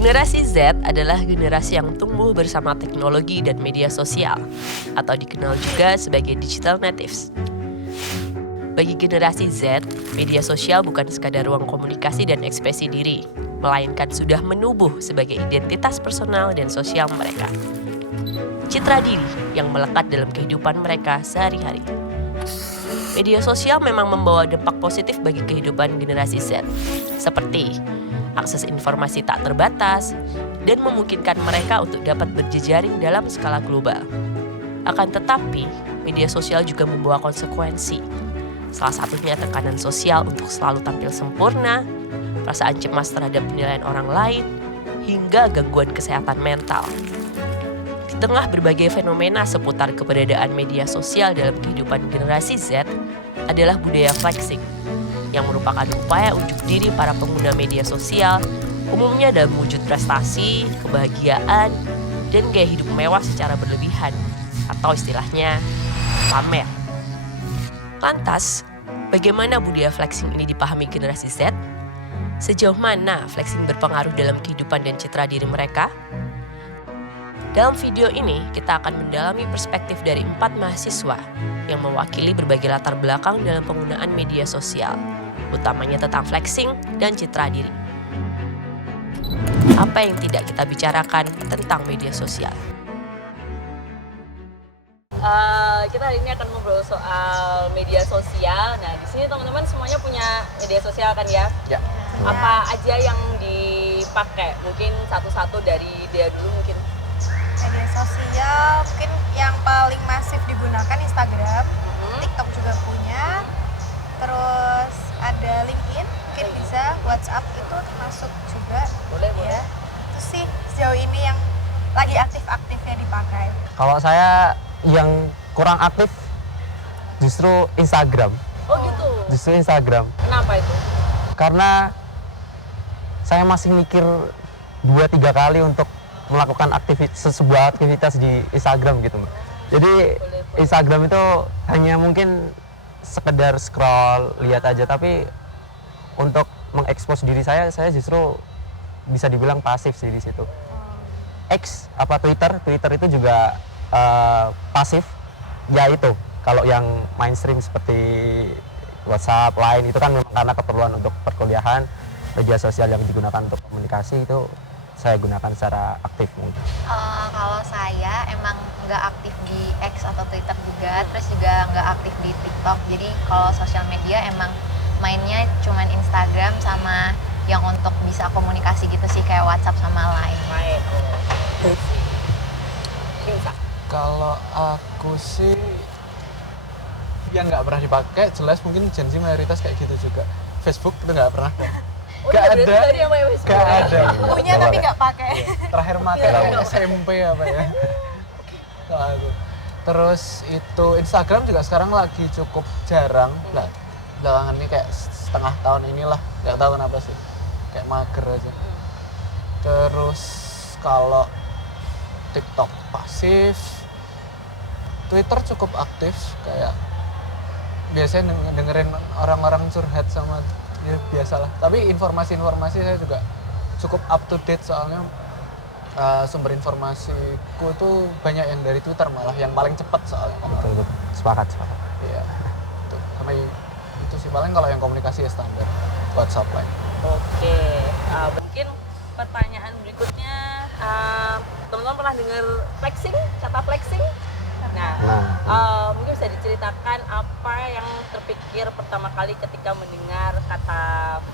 Generasi Z adalah generasi yang tumbuh bersama teknologi dan media sosial, atau dikenal juga sebagai digital natives. Bagi generasi Z, media sosial bukan sekadar ruang komunikasi dan ekspresi diri, melainkan sudah menubuh sebagai identitas personal dan sosial mereka. Citra diri yang melekat dalam kehidupan mereka sehari-hari. Media sosial memang membawa dampak positif bagi kehidupan generasi Z, seperti akses informasi tak terbatas dan memungkinkan mereka untuk dapat berjejaring dalam skala global. Akan tetapi, media sosial juga membawa konsekuensi. Salah satunya tekanan sosial untuk selalu tampil sempurna, perasaan cemas terhadap penilaian orang lain, hingga gangguan kesehatan mental. Di tengah berbagai fenomena seputar keberadaan media sosial dalam kehidupan generasi Z adalah budaya flexing, yang merupakan upaya unjuk diri para pengguna media sosial, umumnya dalam wujud prestasi, kebahagiaan, dan gaya hidup mewah secara berlebihan, atau istilahnya pamer. Lantas, bagaimana budaya flexing ini dipahami generasi Z? Sejauh mana flexing berpengaruh dalam kehidupan dan citra diri mereka? Dalam video ini, kita akan mendalami perspektif dari 4 mahasiswa yang mewakili berbagai latar belakang dalam penggunaan media sosial, utamanya tentang flexing dan citra diri. Apa yang tidak kita bicarakan tentang media sosial? Kita hari ini akan ngobrol soal media sosial. Nah, di sini teman-teman semuanya punya media sosial kan ya? Ya. Apa aja yang dipakai? Mungkin satu-satu dari dia dulu mungkin. Media sosial mungkin yang paling masif digunakan Instagram, TikTok juga punya, terus ada LinkedIn, mungkin bisa, WhatsApp itu termasuk juga. Boleh. Itu sih sejauh ini yang lagi aktif-aktifnya dipakai. Kalau saya yang kurang aktif justru Instagram. Oh gitu. Justru Instagram. Kenapa itu? Karena saya masih mikir 2-3 kali untuk melakukan sebuah aktivitas di Instagram gitu, Mbak. Jadi Boleh. Instagram itu hanya mungkin sekedar scroll, lihat aja, tapi untuk mengekspos diri saya justru bisa dibilang pasif sih di situ. X apa Twitter itu juga pasif. Ya itu, kalau yang mainstream seperti WhatsApp, Line itu kan memang karena keperluan untuk perkuliahan, media sosial yang digunakan untuk komunikasi itu saya gunakan secara aktif mungkin. Kalau saya emang nggak aktif di X atau Twitter juga, terus juga nggak aktif di TikTok. Jadi kalau sosial media emang mainnya cuman Instagram sama yang untuk bisa komunikasi gitu sih, kayak WhatsApp sama Line. Main. Bisa. Kalau aku sih yang nggak pernah dipakai, jelas mungkin Gen Z mayoritas kayak gitu juga. Facebook itu nggak pernah kan? Gak ada, gak ada. Punya tapi nggak pakai. Terakhir pakai SMP apa ya? Kalau aku. Terus itu Instagram juga sekarang lagi cukup jarang. Lah, belakangan ini kayak setengah tahun inilah, nggak tahu kenapa sih, kayak mager aja. Terus kalau TikTok pasif, Twitter cukup aktif, kayak biasanya dengerin orang-orang curhat sama ya biasalah. Tapi informasi-informasi saya juga cukup up to date, soalnya sumber informasiku tuh banyak yang dari Twitter, malah yang paling cepat soalnya. Betul. Sepakat. Iya. Itu sama itu sih paling. Kalau yang komunikasi ya standar WhatsApp, Line. Oke. Mungkin pertanyaan berikutnya, teman-teman pernah dengar flexing, kata flexing? Nah, mungkin bisa diceritakan apa yang terpikir pertama kali ketika mendengar kata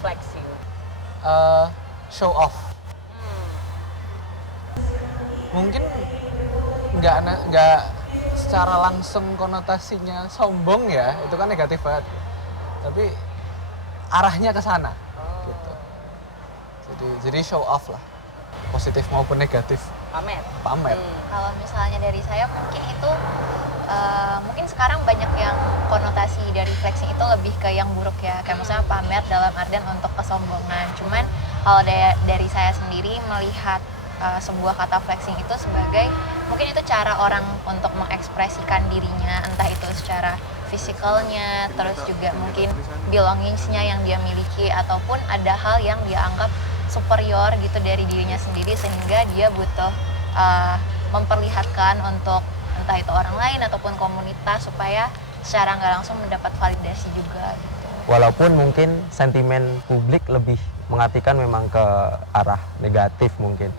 flexing? Show off. Mungkin nggak secara langsung konotasinya sombong ya, itu kan negatif banget. Tapi arahnya ke sana, gitu. Jadi show off lah, positif maupun negatif. Pamer. Kalau misalnya dari saya mungkin itu mungkin sekarang banyak yang konotasi dari flexing itu lebih ke yang buruk ya, kayak misalnya pamer dalam artian untuk kesombongan. Cuman kalau dari saya sendiri melihat sebuah kata flexing itu sebagai mungkin itu cara orang untuk mengekspresikan dirinya, entah itu secara fisikalnya, terus juga mungkin belongingsnya yang dia miliki, ataupun ada hal yang dia anggap superior gitu dari dirinya sendiri sehingga dia butuh memperlihatkan untuk entah itu orang lain ataupun komunitas supaya secara nggak langsung mendapat validasi juga gitu. Walaupun mungkin sentimen publik lebih mengartikan memang ke arah negatif mungkin.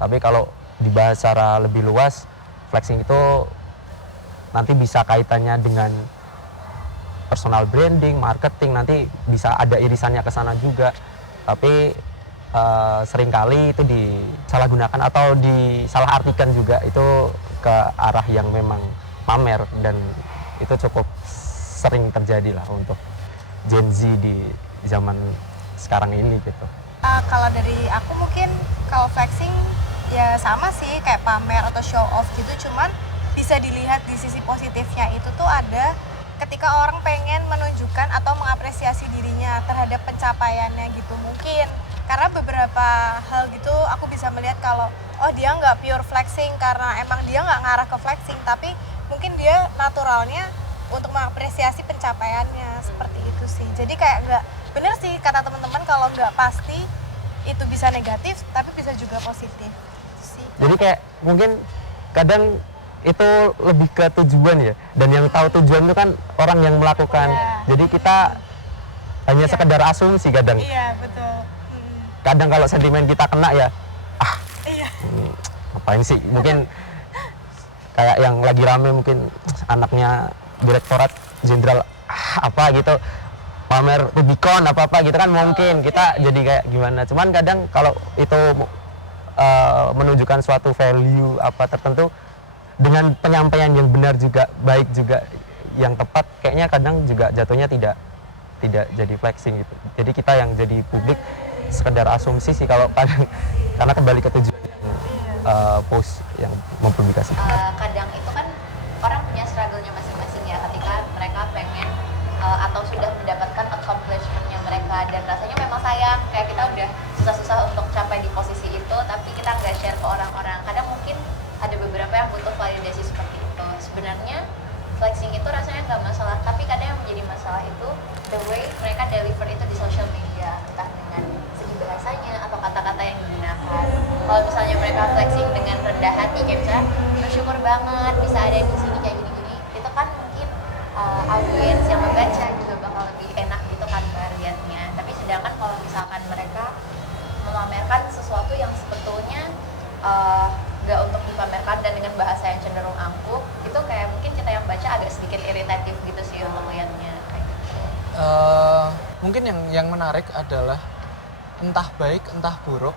Tapi kalau dibahas secara lebih luas, flexing itu nanti bisa kaitannya dengan personal branding, marketing, nanti bisa ada irisannya ke sana juga. Tapi seringkali itu disalahgunakan atau disalahartikan juga itu ke arah yang memang pamer, dan itu cukup sering terjadi lah untuk Gen Z di zaman sekarang ini gitu. Kalau dari aku mungkin kalau flexing ya sama sih kayak pamer atau show off gitu, cuman bisa dilihat di sisi positifnya itu tuh ada ketika orang pengen menunjukkan atau mengapresiasi dirinya terhadap pencapaiannya gitu. Mungkin karena beberapa hal gitu aku bisa melihat kalau oh dia nggak pure flexing karena emang dia nggak ngarah ke flexing, tapi mungkin dia naturalnya untuk mengapresiasi pencapaiannya, seperti itu sih. Jadi kayak nggak bener sih kata teman-teman kalau nggak pasti itu bisa negatif tapi bisa juga positif sih. Jadi kayak mungkin kadang itu lebih ke tujuan ya, dan yang tahu tujuan itu kan orang yang melakukan. Jadi kita hanya sekedar asumsi kadang. Iya betul. Kadang kalau sentimen kita kena ya, Iya. Ngapain sih? Mungkin kayak yang lagi rame mungkin anaknya direktorat jenderal apa gitu, pamer Rubicon apa gitu kan, mungkin kita jadi kayak gimana. Cuman kadang kalau itu menunjukkan suatu value apa tertentu dengan penyampaian yang benar juga, baik juga, yang tepat, kayaknya kadang juga jatuhnya tidak jadi flexing gitu. Jadi kita yang jadi publik sekedar asumsi sih kalau kadang, karena kembali ke tujuan yang post yang mempublikasikan. Kadang itu kan orang punya struggle-nya masing-masing ya ketika mereka pengen atau sudah mendapatkan accomplishment-nya mereka, dan rasanya memang sayang kayak kita udah susah-susah untuk capai di posisi itu tapi kita nggak share ke orang-orang. Kadang mungkin ada beberapa yang butuh validasi seperti itu. Sebenarnya flexing itu rasanya nggak masalah, tapi kadang yang menjadi masalah itu the way mereka deliver itu di social media, entah dengan segi bahasanya atau kata-kata yang digunakan. Kalau misalnya mereka flexing dengan rendah hati, kayak misalnya bersyukur banget bisa ada di sini kayak gini-gini, itu kan mungkin audiens yang membaca juga bakal lebih enak gitu kan lihatnya. Tapi sedangkan kalau misalkan mereka memamerkan sesuatu yang sebetulnya nggak untuk dipamerkan dan dengan bahasa yang cenderung angkuh, itu kayak mungkin kita yang baca agak sedikit iritatif gitu sih untuk lihatnya kayak gitu. Mungkin yang menarik adalah entah baik entah buruk,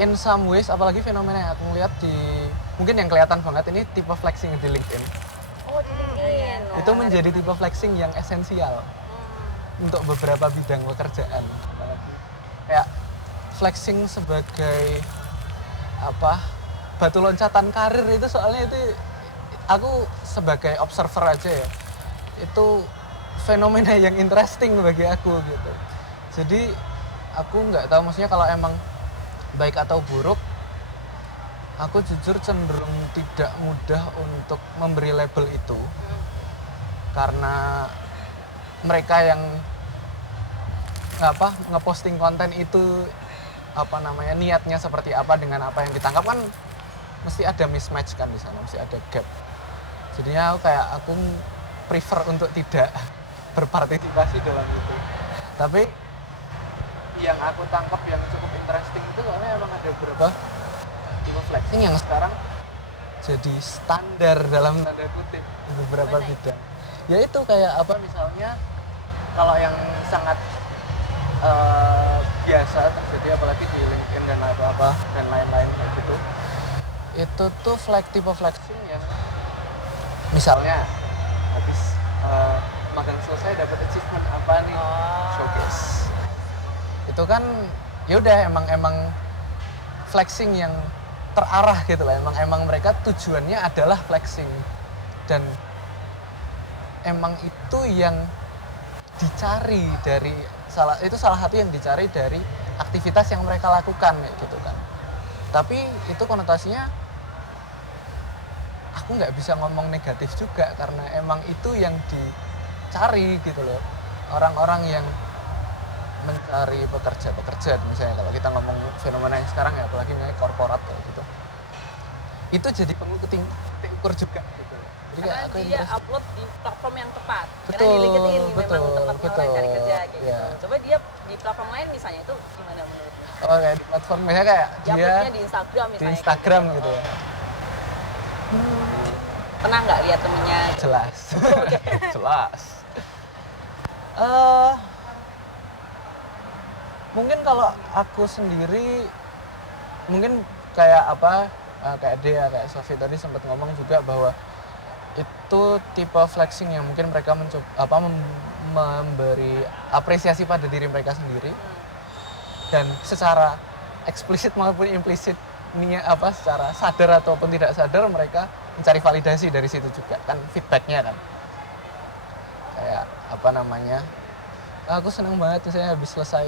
in some ways, apalagi fenomena yang aku lihat di mungkin yang kelihatan banget ini tipe flexing di LinkedIn. Oh, di LinkedIn. Itu menjadi tipe flexing yang esensial untuk beberapa bidang pekerjaan. Kayak flexing sebagai batu loncatan karir itu, soalnya itu aku sebagai observer aja ya, itu fenomena yang interesting bagi aku gitu. Jadi aku nggak tahu maksudnya kalau emang baik atau buruk, aku jujur cenderung tidak mudah untuk memberi label itu, karena mereka yang ngeposting konten itu niatnya seperti apa dengan apa yang ditangkap kan mesti ada mismatch kan di sana, mesti ada gap. Jadinya aku prefer untuk tidak berpartisipasi dalam itu. Tapi yang aku tangkap yang cukup interesting itu soalnya emang ada beberapa tipe flexing yang sekarang jadi standar dalam tanda kutip di beberapa bidang. Yaitu kayak misalnya kalau yang sangat biasa terjadi apalagi di LinkedIn dan dan lain-lain kayak gitu, itu tuh tipe flexing yang misalnya habis magang selesai dapat achievement apa nih, showcase. Itu kan ya udah emang flexing yang terarah gitu lah, emang mereka tujuannya adalah flexing, dan emang itu yang dicari dari salah satu yang dicari dari aktivitas yang mereka lakukan kayak gitu kan. Tapi itu konotasinya aku nggak bisa ngomong negatif juga, karena emang itu yang dicari gitu loh. Orang-orang yang mencari pekerja misalnya kalau kita ngomong fenomena yang sekarang ya apalagi misalnya korporat kayak gitu itu jadi pengukur ukur juga gitu. Jadi Karena aku dia interest- upload di platform yang tepat. Karena Betul, di LinkedIn memang betul, tempat betul. orang cari kerja kayak Iya. gitu. Coba dia di platform lain misalnya itu gimana menurut? oh kayak di platform misalnya kayak Dia dia uploadnya di Instagram di misalnya. Instagram kayak gitu ya Pernah nggak lihat temennya? jelas jelas mungkin kalau aku sendiri mungkin kayak apa kayak Dea kayak Sofi tadi sempat ngomong juga bahwa itu tipe flexing yang mungkin mereka mencoba memberi apresiasi pada diri mereka sendiri dan secara eksplisit maupun implisit secara sadar ataupun tidak sadar mereka mencari validasi dari situ juga kan feedbacknya kan kayak apa namanya aku senang banget misalnya habis selesai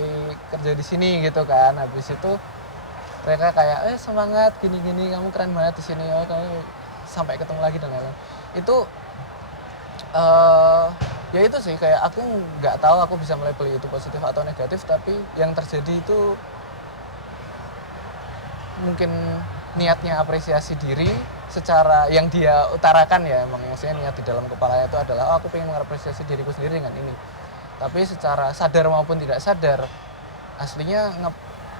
kerja di sini gitu kan habis itu mereka kayak semangat gini-gini kamu keren banget di sini oh kamu sampai ketemu lagi dan lain-lain itu ya itu sih kayak aku nggak tahu aku bisa melabel itu positif atau negatif tapi yang terjadi itu mungkin niatnya apresiasi diri secara yang dia utarakan ya emang maksudnya niat di dalam kepalanya itu adalah aku pengen mengapresiasi diriku sendiri dengan ini tapi secara sadar maupun tidak sadar aslinya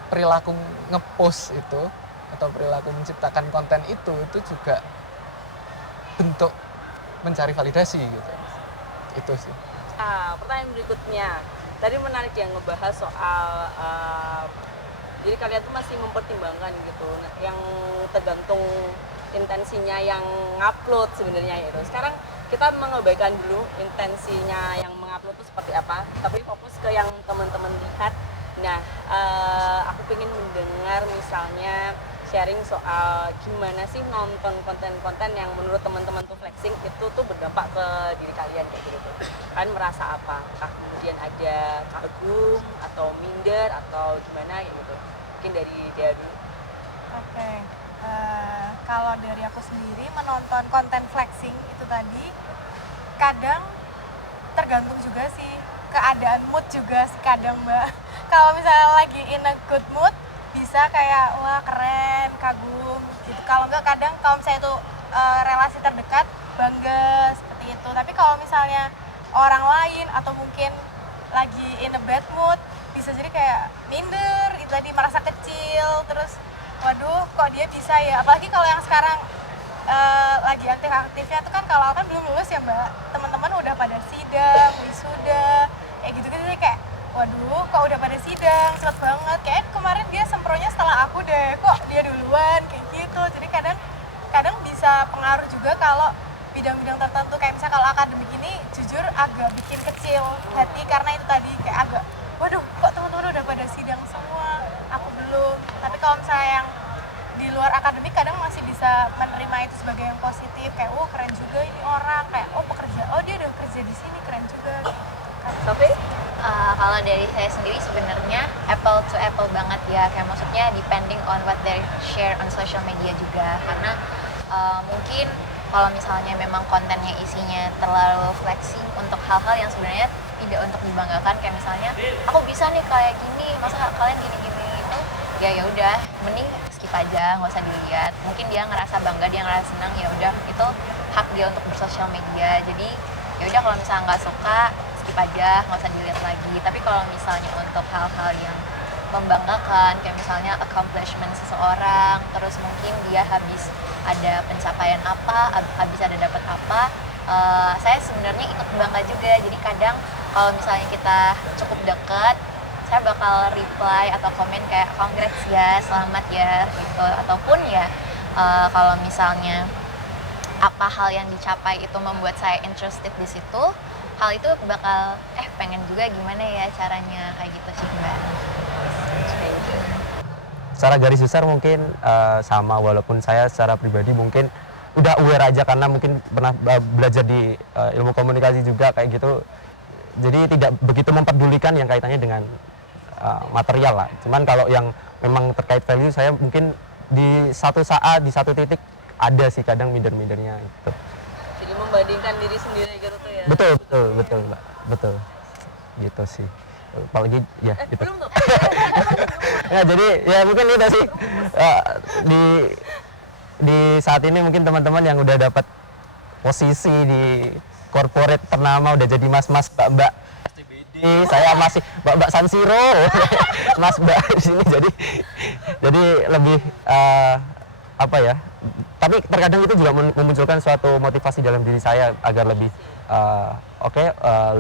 perilaku ngepost itu atau perilaku menciptakan konten itu juga bentuk mencari validasi gitu itu sih. Pertanyaan berikutnya tadi menarik yang ngebahas soal jadi kalian tuh masih mempertimbangkan gitu yang tergantung intensinya yang ngupload sebenarnya itu. Sekarang kita mengabaikan dulu intensinya yang mengupload itu seperti apa, tapi fokus ke yang teman-teman lihat. Nah, aku pengen mendengar misalnya sharing soal gimana sih nonton konten-konten yang menurut teman-teman tuh flexing itu tuh berdampak ke diri kalian kayak gitu. Kalian merasa apa? Apakah kemudian ada kagum atau minder atau gimana kayak gitu? Mungkin dari dia dulu. Oke, kalau dari aku sendiri menonton konten flexing itu tadi kadang tergantung juga sih keadaan mood juga sih kadang mbak. Kalau misalnya lagi in a good mood bisa kayak wah keren, kagum gitu. Kalau enggak kadang kalau misalnya itu relasi terdekat bangga seperti itu. Tapi kalau misalnya orang lain atau mungkin lagi in a bad mood bisa jadi kayak minder itu tadi merasa kecil terus waduh kok dia bisa ya apalagi kalau yang sekarang lagi aktif-aktifnya itu kan kalau kan belum lulus ya mbak teman-teman udah pada sidang wisuda kayak gitu-gitu sih kayak waduh kok udah pada sidang cepet banget kayak kemarin dia sempronya setelah aku deh kok dia duluan kayak gitu jadi kadang bisa pengaruh juga kalau bidang-bidang tertentu kayak misalnya kalau akademik ini jujur agak bikin kecil hati karena itu tadi kayak agak waduh kok teman-teman udah pada sidang semua aku belum tapi kalau misalnya yang di luar akademik kadang masih bisa menerima itu sebagai yang positif kayak oh keren juga ini orang kayak oh pekerja oh dia udah kerja di sini keren juga gitu kan. Sofi? Kalau dari saya sendiri sebenarnya apple to apple banget ya kayak maksudnya depending on what they share on social media juga karena mungkin kalau misalnya memang kontennya isinya terlalu flexing untuk hal-hal yang sebenarnya tidak untuk dibanggakan kayak misalnya aku bisa nih kayak gini masa kalian gini-gini itu ya udah mending skip aja nggak usah dilihat mungkin dia ngerasa bangga dia ngerasa senang ya udah itu hak dia untuk bersosial media jadi ya udah kalau misalnya nggak suka skip aja nggak usah dilihat lagi tapi kalau misalnya untuk hal-hal yang membanggakan kayak misalnya accomplishment seseorang terus mungkin dia habis ada pencapaian apa habis ada dapat apa saya sebenarnya ikut bangga juga jadi kadang kalau misalnya kita cukup dekat saya bakal reply atau komen kayak congrats ya selamat ya gitu ataupun ya kalau misalnya apa hal yang dicapai itu membuat saya interested di situ hal itu bakal pengen juga gimana ya caranya kayak gitu sih mbak. Secara garis besar mungkin sama walaupun saya secara pribadi mungkin udah aware aja karena mungkin pernah belajar di ilmu komunikasi juga kayak gitu jadi tidak begitu mempedulikan yang kaitannya dengan material lah cuman kalau yang memang terkait value saya mungkin di satu saat di satu titik ada sih kadang minder-mindernya gitu. Jadi membandingkan diri sendiri gitu tuh ya? Betul mbak betul gitu sih apalagi ya gitu. Belum tuh. Ya jadi ya mungkin itu sih di saat ini mungkin teman-teman yang udah dapat posisi di corporate ternama, udah jadi mas-mas mbak-mbak SCBD, saya masih mbak-mbak San Siro, mas mbak di sini, jadi lebih apa ya, tapi terkadang itu juga memunculkan suatu motivasi dalam diri saya agar lebih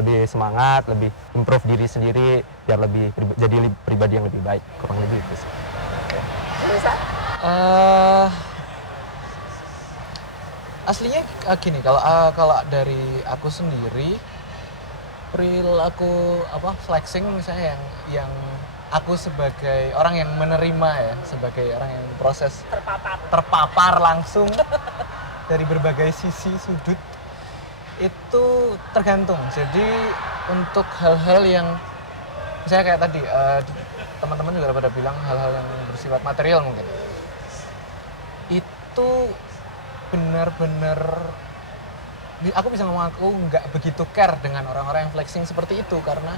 lebih semangat, lebih improve diri sendiri biar lebih jadi pribadi yang lebih baik, kurang lebih itu sih. Bisa? Aslinya gini, kalau dari aku sendiri, perilaku flexing misalnya yang aku sebagai orang yang menerima ya, sebagai orang yang proses terpapar langsung dari berbagai sisi sudut, itu tergantung. Jadi untuk hal-hal yang misalnya kayak tadi teman-teman juga pada bilang hal-hal yang bersifat material mungkin, itu benar-benar aku bisa ngomong aku nggak begitu care dengan orang-orang yang flexing seperti itu, karena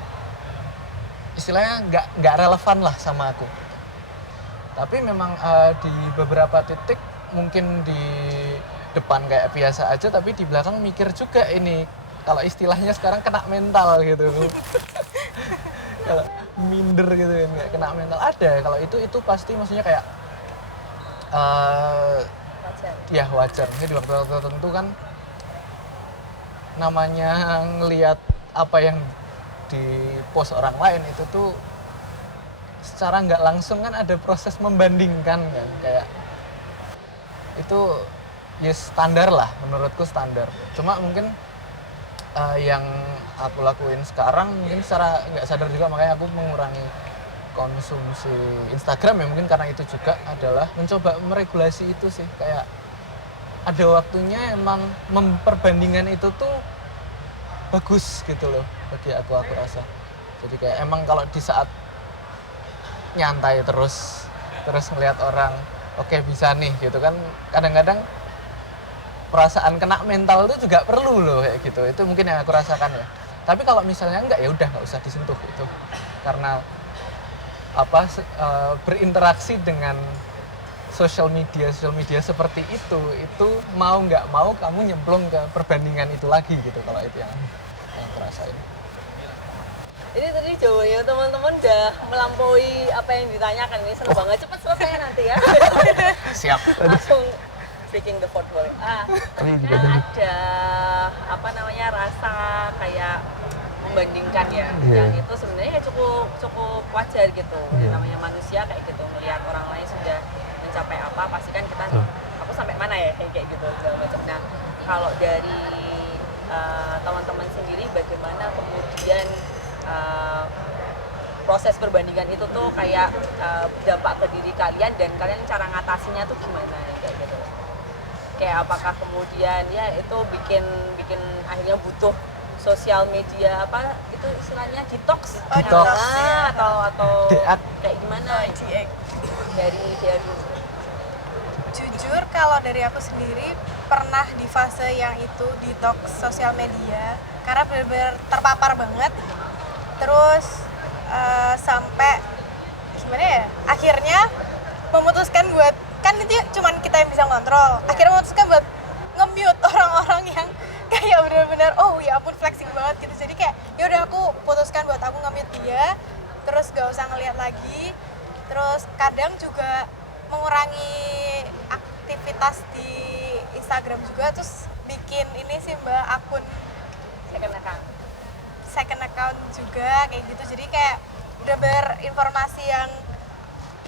istilahnya nggak relevan lah sama aku. Tapi memang di beberapa titik mungkin di depan kayak biasa aja, tapi di belakang mikir juga ini, kalau istilahnya sekarang kena mental gitu. Kalau minder gitu ya, nggak kena mental ada. Kalau itu pasti maksudnya kayak ya wajar. Mungkin di waktu-waktu tertentu kan namanya ngelihat apa yang di post orang lain itu tuh secara nggak langsung kan ada proses membandingkan kan, kayak itu ya standar lah, menurutku standar. Cuma mungkin yang aku lakuin sekarang mungkin secara nggak sadar juga, makanya aku mengurangi konsumsi Instagram ya, mungkin karena itu juga adalah mencoba meregulasi itu sih. Kayak ada waktunya emang memperbandingan itu tuh bagus gitu loh bagi aku rasa. Jadi kayak emang kalau di saat nyantai terus ngelihat orang oke, bisa nih gitu kan, kadang-kadang perasaan kena mental itu juga perlu loh kayak gitu. Itu mungkin yang aku rasakan ya. Tapi kalau misalnya enggak, ya udah nggak usah disentuh itu, karena berinteraksi dengan sosial media seperti itu mau nggak mau kamu nyemplung ke perbandingan itu lagi gitu. Kalau itu yang aku rasain. Ini tadi jawabannya teman-teman udah melampaui apa yang ditanyakan. Ini seneng banget, cepet selesai nanti ya. Siap. Langsung speaking the fourth wall. Ada rasa kayak membandingkan ya. Yang itu sebenarnya cukup wajar gitu. Namanya manusia kayak gitu, melihat orang lain sudah mencapai apa, pasti kan kita aku sampai mana ya kayak gitu segala macam. Nah, kalau dari teman-teman sendiri bagaimana kemudian proses perbandingan itu tuh kayak berdampak ke diri kalian, dan kalian cara ngatasinya tuh gimana kayak gitu? Kayak apakah kemudian ya itu bikin akhirnya butuh sosial media itu istilahnya detox, atau kayak gimana? Dari Jujur kalau dari aku sendiri pernah di fase yang itu detox sosial media karena benar-benar terpapar banget. Terus sampai gimana ya, akhirnya memutuskan buat, kan itu cuman kita yang bisa ngontrol, akhirnya memutuskan buat nge-mute orang-orang yang kayak benar-benar ya ampun flexing banget gitu. Jadi kayak ya udah aku putuskan buat aku nge-mute dia, terus gak usah ngeliat lagi. Terus kadang juga mengurangi aktivitas di Instagram juga, terus bikin ini sih Mbak, akun second account juga kayak gitu. Jadi kayak udah berinformasi yang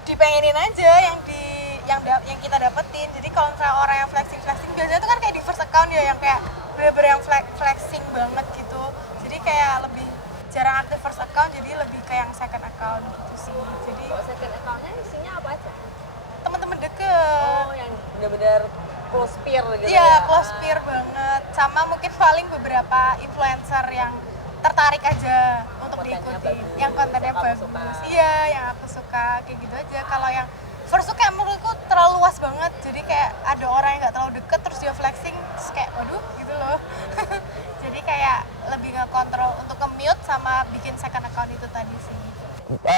dipengenin aja, yang kita dapetin. Jadi kalau misalnya orang yang flexing biasanya tuh kan kayak di first account ya, yang kayak bener-bener yang flexing banget gitu. Jadi kayak lebih jarang aktif first account, jadi lebih kayak yang second account gitu sih. Jadi second account-nya isinya apa aja? teman-teman deket. Yang bener-bener close peer gitu. Iya, close peer banget. Sama mungkin paling beberapa influencer yang tertarik aja untuk diikuti, yang kontennya bagus. Iya, yang aku suka kayak gitu aja. Kalau yang first tuh kayak menurutku terlalu luas banget. Jadi kayak ada orang yang nggak terlalu deket terus dia flexing, terus kayak waduh gitu loh. Jadi kayak lebih ngekontrol untuk mute sama bikin second account itu tadi sih.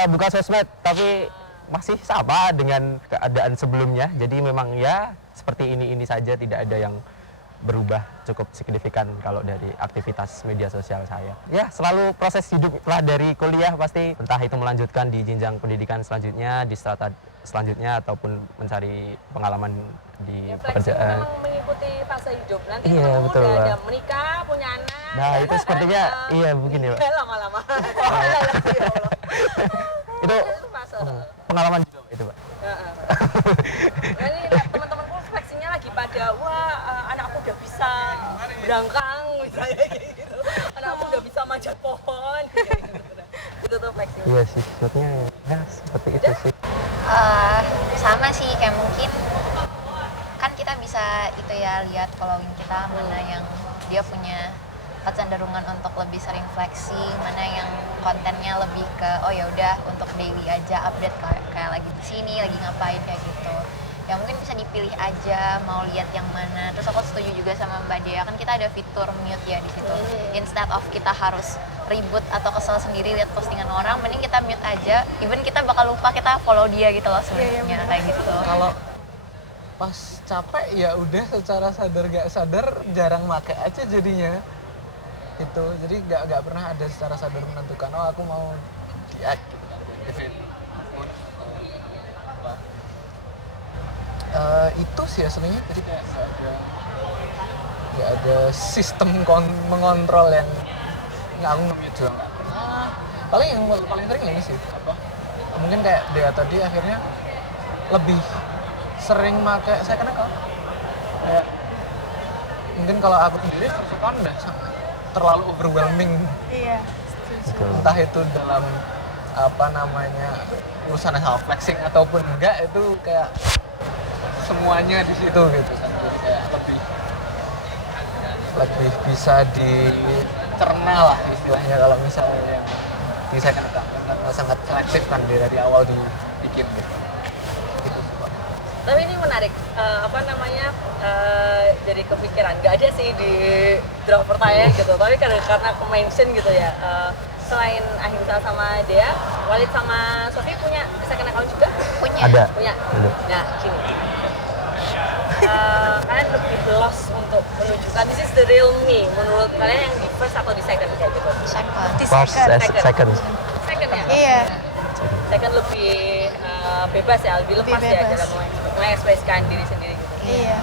Bukan sosmed, tapi masih sama dengan keadaan sebelumnya. Jadi memang ya seperti ini saja, tidak ada yang berubah cukup signifikan kalau dari aktivitas media sosial saya. Ya selalu proses hidup setelah dari kuliah pasti entah itu melanjutkan di jenjang pendidikan selanjutnya, di strata selanjutnya ataupun mencari pengalaman di Flexing pekerjaan. memang mengikuti fase hidup. Nanti Iya, ketemu betul, udah ada Mbak. menikah, punya anak. Nah itu sepertinya iya begini Pak. Lama-lama. Itu Itu fase. pengalaman juga itu Pak. Nah, ini teman-temanku flexingnya lagi pada wah anakku udah bisa berangkang misalnya gitu. Anakku udah bisa manjat pohon gitu. Itu tuh flexing. Iya sih, maksudnya ya seperti itu sih. Sama sih, kayak mungkin kan kita bisa itu ya lihat following kita mana yang dia punya kecenderungan untuk lebih sering flexing, mana yang kontennya lebih ke oh ya udah untuk daily aja update kayak lagi di sini lagi ngapain kayak gitu. Ya mungkin bisa dipilih aja mau lihat yang mana. Terus aku setuju juga sama Mbak Dea, kan kita ada fitur mute ya di situ. Instead of kita harus ribut atau kesel sendiri lihat postingan orang, mending kita mute aja. Even kita bakal lupa kita follow dia gitu loh sebenarnya kayak gitu. Kalau pas capek ya udah secara sadar gak sadar jarang make aja jadinya gitu. Jadi gak pernah ada secara sadar menentukan oh aku mau diak gitu kan, deactivate akun atau apa. Itu sih ya sebenarnya, jadi kayak gak ada sistem mengontrol yang nggak, aku nge-mute juga nggak pernah. Paling yang paling sering ini sih apa, mungkin kayak dia tadi akhirnya lebih sering pakai second account. Kayak mungkin kalau aku sendiri first account udah terlalu overwhelming, Iya. entah itu dalam apa namanya urusan hal flexing ataupun enggak, itu kayak semuanya di situ gitu kan. Jadi kayak lebih bisa dicerna lah istilahnya kalau misalnya yang di second account karena sangat selektif kan dari awal dibikin gitu. Gitu sih, Pak. Tapi ini menarik, apa namanya, jadi kepikiran, nggak ada sih di draft pertanyaan gitu, tapi karena aku mention gitu ya, selain Ahimsa sama Dea, Walid sama Sofi punya second account juga? Punya. Ada. Punya? Ada. Nah, gini, kalian lebih lost untuk menunjukkan this is the real me, menurut kalian yang di first atau di second kayak gitu? Second. Di First, second. second. Second ya? Iya. Second lebih bebas ya, lebih lepas Lebih ya bebas. dalam mengekspresikan diri sendiri gitu. Iya.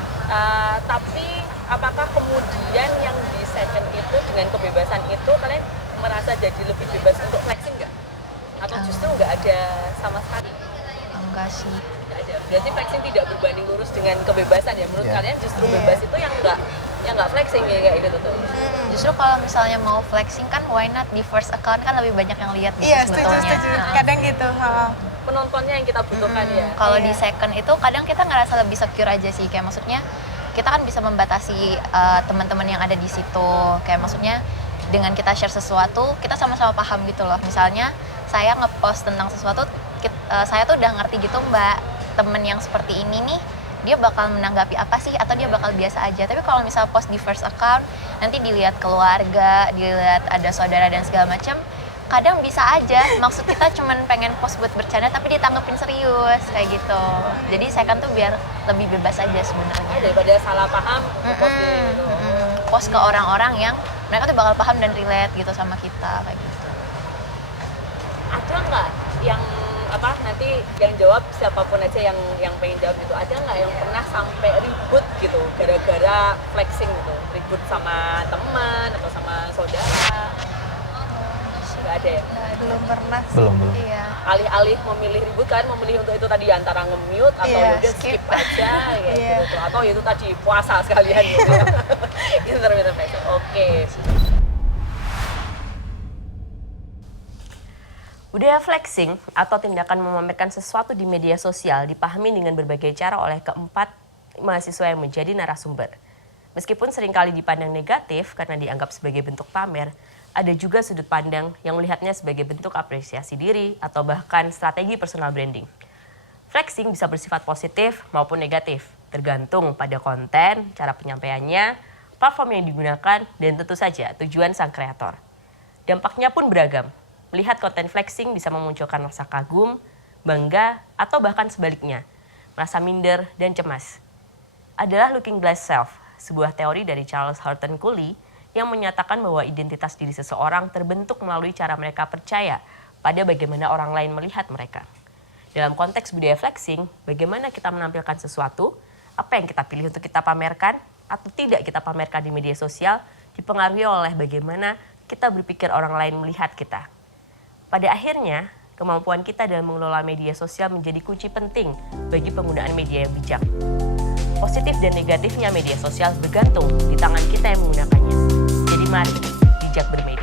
Tapi apakah kemudian yang di second itu dengan kebebasan itu kalian merasa jadi lebih bebas untuk flexing nggak? Atau justru nggak ada sama sekali? Enggak sih. Nggak ada. Berarti flexing tidak berbanding lurus dengan kebebasan ya? Menurut Iya. kalian justru Iya. bebas itu yang nggak flexing ya kayak gitu tuh? Justru kalau misalnya mau flexing kan why not di first account, kan lebih banyak yang lihat gitu Iya, setuju, sebetulnya. setuju. Nah, Kadang gitu. Penontonnya yang kita butuhkan ya? Kalau Iya. di second itu kadang kita ngerasa lebih secure aja sih, kayak maksudnya kita kan bisa membatasi teman-teman yang ada di situ, kayak maksudnya dengan kita share sesuatu kita sama-sama paham gitu loh. Misalnya saya ngepost tentang sesuatu, saya tuh udah ngerti gitu Mbak, temen yang seperti ini nih dia bakal menanggapi apa sih, atau dia bakal biasa aja. Tapi kalau misal post di first account nanti dilihat keluarga, dilihat ada saudara dan segala macam, kadang bisa aja maksud kita cuman pengen post buat bercanda tapi ditanggepin serius kayak gitu. Jadi second tuh biar lebih bebas aja sebenarnya. Daripada salah paham, post di gitu. Post ke orang-orang yang mereka tuh bakal paham dan relate gitu sama kita kayak gitu. Ada nggak yang apa nanti yang jawab siapapun aja yang pengen jawab gitu, ada nggak yang pernah sampai ribut gitu gara-gara flexing gitu, ribut sama teman atau sama saudara? Nggak ada ya? Belum pernah sih. Belum. Iya. Alih-alih memilih ribut kan, memilih untuk itu tadi antara nge-mute atau Iya, udah skip. skip aja kayak Iya. gitu, atau itu tadi puasa sekalian gitu. Intermittent fasting. Oke. Budaya flexing atau tindakan memamerkan sesuatu di media sosial dipahami dengan berbagai cara oleh keempat mahasiswa yang menjadi narasumber. Meskipun seringkali dipandang negatif karena dianggap sebagai bentuk pamer, ada juga sudut pandang yang melihatnya sebagai bentuk apresiasi diri atau bahkan strategi personal branding. Flexing bisa bersifat positif maupun negatif, tergantung pada konten, cara penyampaiannya, platform yang digunakan, dan tentu saja tujuan sang kreator. Dampaknya pun beragam. Melihat konten flexing bisa memunculkan rasa kagum, bangga, atau bahkan sebaliknya, merasa minder dan cemas. Adalah looking glass self, sebuah teori dari Charles Horton Cooley yang menyatakan bahwa identitas diri seseorang terbentuk melalui cara mereka percaya pada bagaimana orang lain melihat mereka. Dalam konteks budaya flexing, bagaimana kita menampilkan sesuatu, apa yang kita pilih untuk kita pamerkan atau tidak kita pamerkan di media sosial, dipengaruhi oleh bagaimana kita berpikir orang lain melihat kita. Pada akhirnya, kemampuan kita dalam mengelola media sosial menjadi kunci penting bagi penggunaan media yang bijak. Positif dan negatifnya media sosial bergantung di tangan kita yang menggunakannya. Jadi mari bijak bermedia.